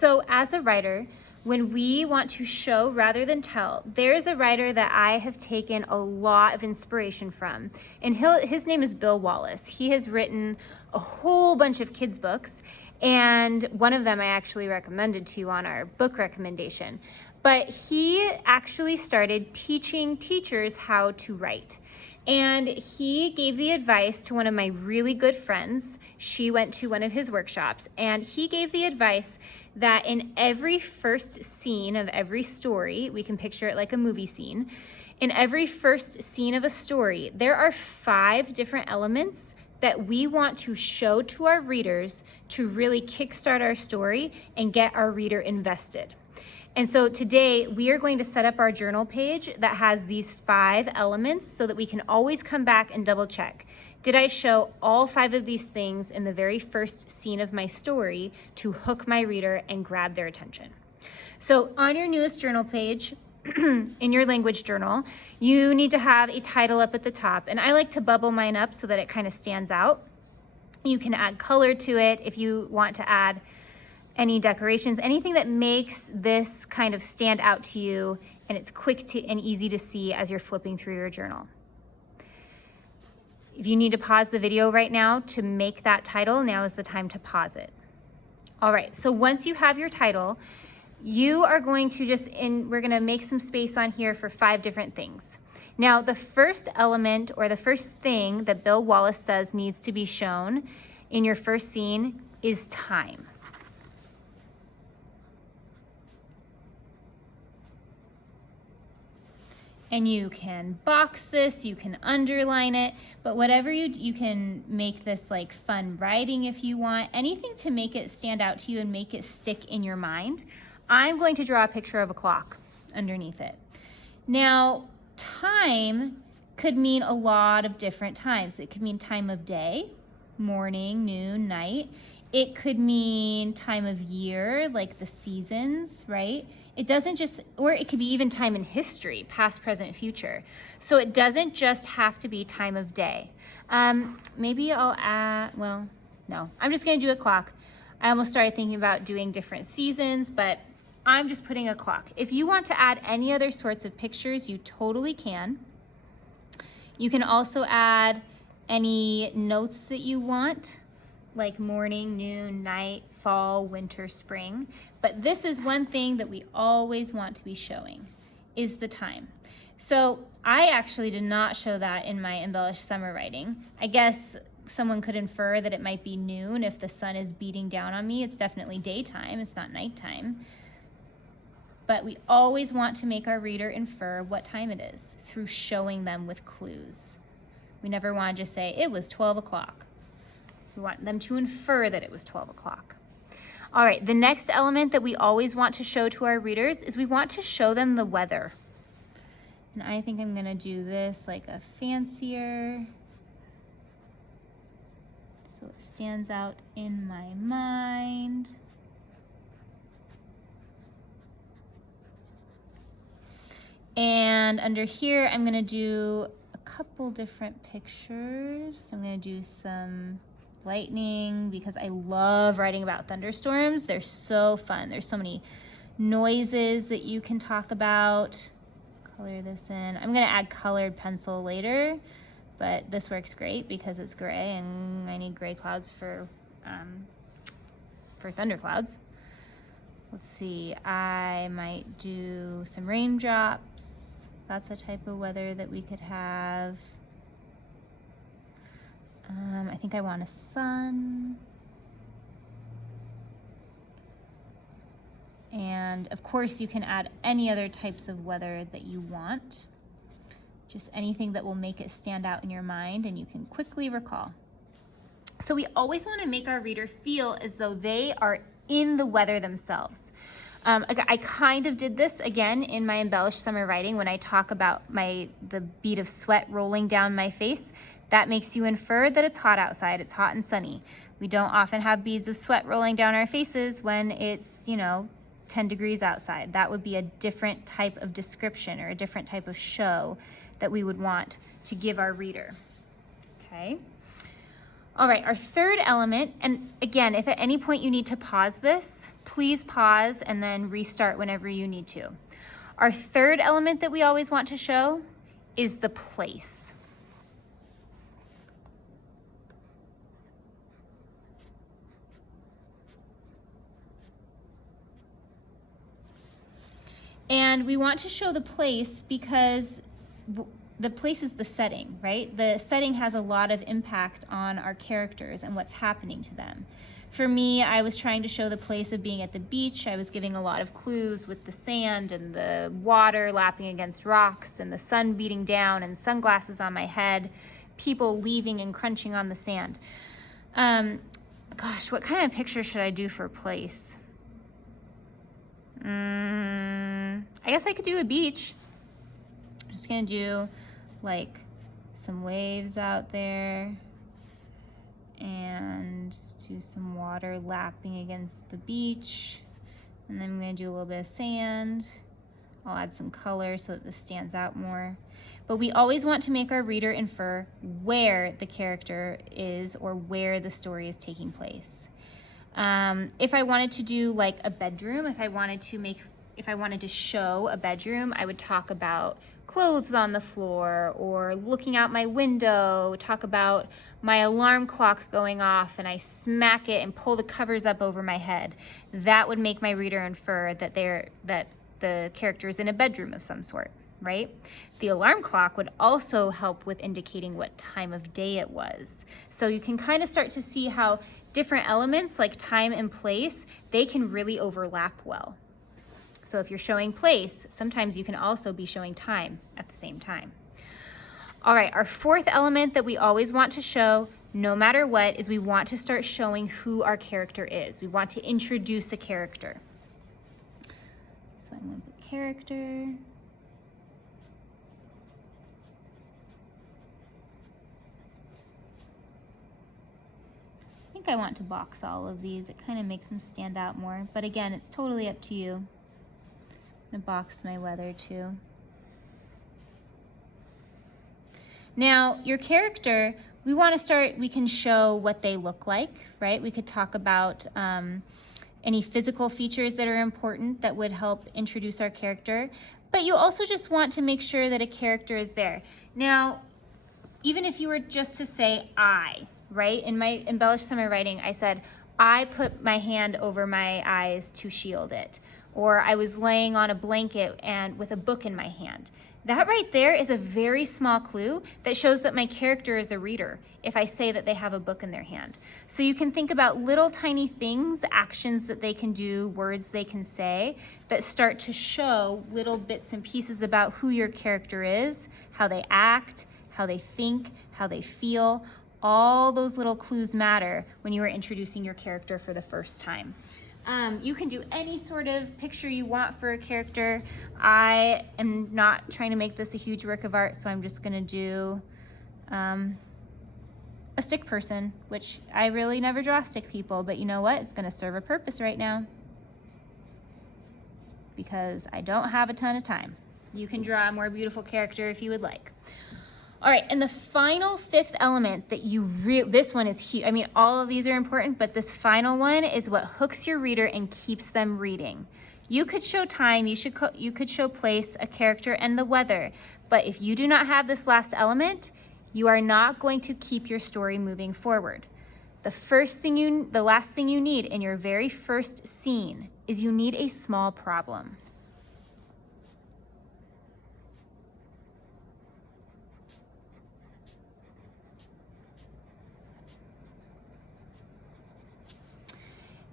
So as a writer, when we want to show rather than tell, there's a writer that I have taken a lot of inspiration from, and his name is Bill Wallace. He has written a whole bunch of kids' books, and one of them I actually recommended to you on our book recommendation. But he actually started teaching teachers how to write. And he gave the advice to one of my really good friends. She went to one of his workshops, and he gave the advice that in every first scene of every story, we can picture it like a movie scene, in every first scene of a story, there are 5 different elements that we want to show to our readers to really kickstart our story and get our reader invested. And so today we are going to set up our journal page that has these 5 elements so that we can always come back and double check. Did I show all 5 of these things in the very first scene of my story to hook my reader and grab their attention? So on your newest journal page, in your language journal, you need to have a title up at the top. And I like to bubble mine up so that it kind of stands out. You can add color to it if you want to add any decorations, anything that makes this kind of stand out to you and it's quick to and easy to see as you're flipping through your journal. If you need to pause the video right now to make that title, now is the time to pause it. All right, so once you have your title, you are going to we're gonna make some space on here for 5 different things. Now, the first element or the first thing that Bill Wallace says needs to be shown in your first scene is time. And you can box this, you can underline it, but whatever you can make this like fun writing if you want, anything to make it stand out to you and make it stick in your mind. I'm going to draw a picture of a clock underneath it. Now, time could mean a lot of different times. It could mean time of day, morning, noon, night. It could mean time of year, like the seasons, right? It doesn't just, or it could be even time in history, past, present, future. So it doesn't just have to be time of day. Maybe I'll add, well, no, I'm just gonna do a clock. I almost started thinking about doing different seasons, but I'm just putting a clock. If you want to add any other sorts of pictures, you totally can. You can also add any notes that you want, like morning, noon, night, fall, winter, spring. But this is one thing that we always want to be showing, is the time. So I actually did not show that in my embellished summer writing. I guess someone could infer that it might be noon if the sun is beating down on me. It's definitely daytime, it's not nighttime. But we always want to make our reader infer what time it is through showing them with clues. We never want to just say, it was 12 o'clock. We want them to infer that it was 12 o'clock. All right, the next element that we always want to show to our readers is we want to show them the weather. And I think I'm gonna do this like a fancier, so it stands out in my mind. And under here, I'm gonna do a couple different pictures. I'm gonna do some lightning because I love writing about thunderstorms. They're so fun. There's so many noises that you can talk about. Color this in. I'm gonna add colored pencil later, but this works great because it's gray and I need gray clouds for thunderclouds. Let's see, I might do some raindrops. That's a type of weather that we could have. I think I want a sun. And of course you can add any other types of weather that you want. Just anything that will make it stand out in your mind and you can quickly recall. So we always want to make our reader feel as though they are in the weather themselves. I kind of did this again in my embellished summer writing when I talk about the bead of sweat rolling down my face. That makes you infer that it's hot outside, it's hot and sunny. We don't often have beads of sweat rolling down our faces when it's, 10 degrees outside. That would be a different type of description or a different type of show that we would want to give our reader. Okay. All right, our third element, and again, if at any point you need to pause this, please pause and then restart whenever you need to. Our third element that we always want to show is the place. And we want to show the place because the place is the setting, right? The setting has a lot of impact on our characters and what's happening to them. For me, I was trying to show the place of being at the beach. I was giving a lot of clues with the sand and the water lapping against rocks and the sun beating down and sunglasses on my head, people leaving and crunching on the sand. Gosh, what kind of picture should I do for a place? I guess I could do a beach. I'm just gonna do like some waves out there and do some water lapping against the beach. And then I'm gonna do a little bit of sand. I'll add some color so that this stands out more. But we always want to make our reader infer where the character is or where the story is taking place. If I wanted to do like a bedroom, if I wanted to show a bedroom, I would talk about clothes on the floor or looking out my window, talk about my alarm clock going off and I smack it and pull the covers up over my head. That would make my reader infer that the character is in a bedroom of some sort, right? The alarm clock would also help with indicating what time of day it was. So you can kind of start to see how different elements like time and place, they can really overlap well. So if you're showing place, sometimes you can also be showing time at the same time. All right, our fourth element that we always want to show, no matter what, is we want to start showing who our character is. We want to introduce a character. So I'm going to put character. I think I want to box all of these. It kind of makes them stand out more. But again, it's totally up to you. I'm going to box my weather too. Now, your character, we can show what they look like, right? We could talk about any physical features that are important that would help introduce our character. But you also just want to make sure that a character is there. Now, even if you were just to say I, right? In my embellished summer writing, I said, I put my hand over my eyes to shield it. Or I was laying on a blanket and with a book in my hand. That right there is a very small clue that shows that my character is a reader if I say that they have a book in their hand. So you can think about little tiny things, actions that they can do, words they can say, that start to show little bits and pieces about who your character is, how they act, how they think, how they feel. All those little clues matter when you are introducing your character for the first time. You can do any sort of picture you want for a character. I am not trying to make this a huge work of art, so I'm just going to do a stick person, which I really never draw stick people, but you know what? It's going to serve a purpose right now because I don't have a ton of time. You can draw a more beautiful character if you would like. All right, and the final fifth element that this one is huge. I mean, all of these are important, but this final one is what hooks your reader and keeps them reading. You could show time, you could show place, a character, and the weather, but if you do not have this last element, you are not going to keep your story moving forward. The last thing you need in your very first scene is you need a small problem.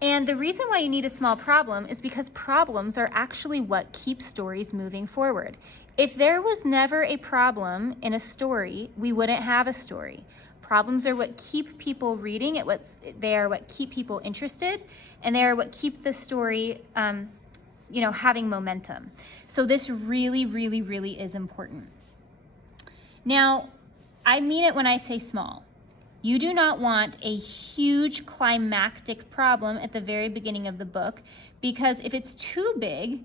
And the reason why you need a small problem is because problems are actually what keep stories moving forward. If there was never a problem in a story, we wouldn't have a story. Problems are what keep people reading, they are what keep people interested, and they are what keep the story having momentum. So this really, really, really is important. Now, I mean it when I say small. You do not want a huge climactic problem at the very beginning of the book, because if it's too big,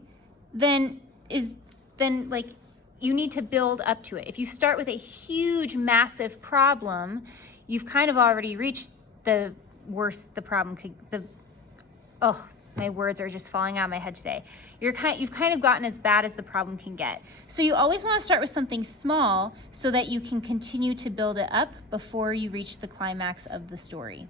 then you need to build up to it. If you start with a huge, massive problem, you've kind of already reached the worst the problem could, My words are just falling out of my head today. You've kind of gotten as bad as the problem can get. So you always want to start with something small so that you can continue to build it up before you reach the climax of the story.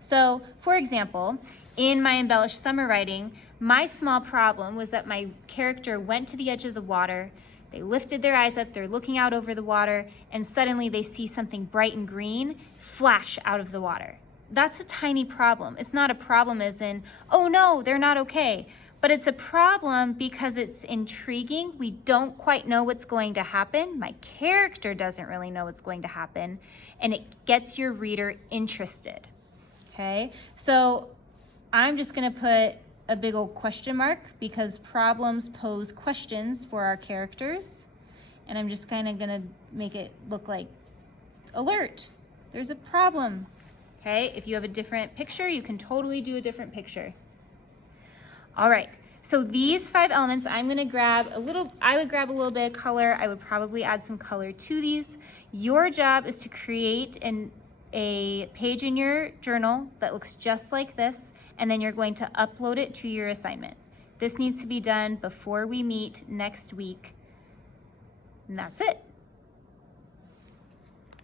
So, for example, in my embellished summer writing, my small problem was that my character went to the edge of the water, they lifted their eyes up, they're looking out over the water, and suddenly they see something bright and green flash out of the water. That's a tiny problem. It's not a problem as in, oh no, they're not okay. But it's a problem because it's intriguing. We don't quite know what's going to happen. My character doesn't really know what's going to happen, and it gets your reader interested. Okay, so I'm just gonna put a big old question mark because problems pose questions for our characters. And I'm just kind of gonna make it look like alert, there's a problem. Okay, if you have a different picture, you can totally do a different picture. All right, so these 5 elements, I would grab a little bit of color. I would probably add some color to these. Your job is to create a page in your journal that looks just like this, and then you're going to upload it to your assignment. This needs to be done before we meet next week, and that's it.